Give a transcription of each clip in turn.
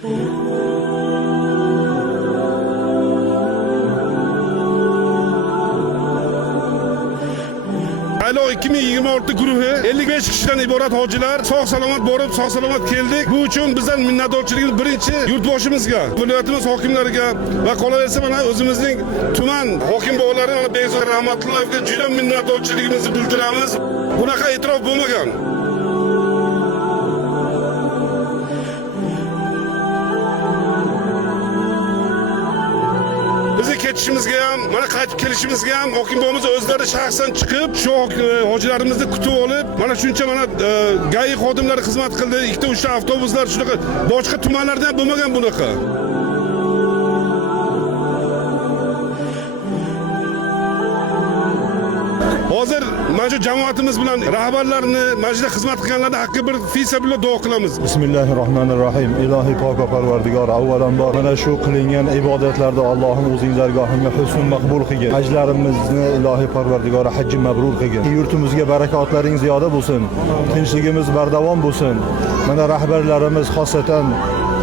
Aylov 2026 guruhi 55 kişiden iborat hojilar sog' salomat borib, sog' salomat keldik. Bu uchun bizdan minnatdorchiligimiz birinchi yurtboshimizga, viloyatimiz hokimlariga va qolaversa mana o'zimizning tuman hokim bog'lari mana Bekzod Rahmatullayevga juda minnatdorchiligimizni bildiramiz. Bunaqa e'tirof bo'lmagan. Bizni ketishimizga ham, mana qaytib kelishimizga ham hokim bog'imiz o'zlari shaxsan chiqib, shu hojilarimizni kutib olib, mana shuncha mana GAI xodimlari xizmat qildi. 2-3 ta avtobuslar shunaqa boshqa tumanlarda ham bo'lmagan bunaqa. Hozir mana shu jamoatimiz bilan rahbarlarni, majlisda xizmat qilganlarni haqqiga bir fisabilillah duo qilamiz. Bismillahirrohmanirrohim. Ilohiy pok va parvardigor, avvalambor mana shu qilingan ibodatlarda Allohim o'zing dargohingga husn maqbul qilgin. Hajlarimizni ilohiy parvardigor hajji mabrur qilgin. Yurtimizga barakotlaring ziyoda bo'lsin. Tinchligimiz bardavom bo'lsin. Mana rahbarlarimiz xosatan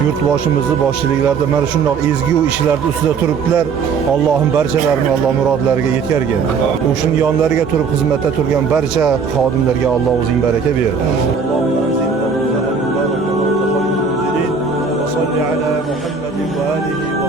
yurtboshimizni boshchiliklarda mana shunday ezgu ishlar ustida turibdilar. Allohim barchalarini Alloh murodlariga yetkazgin. O'shin yonlariga turib xizmatda turgan barcha xodimlarga Alloh o'zing baraka ber. Salli ala Muhammad va alihi va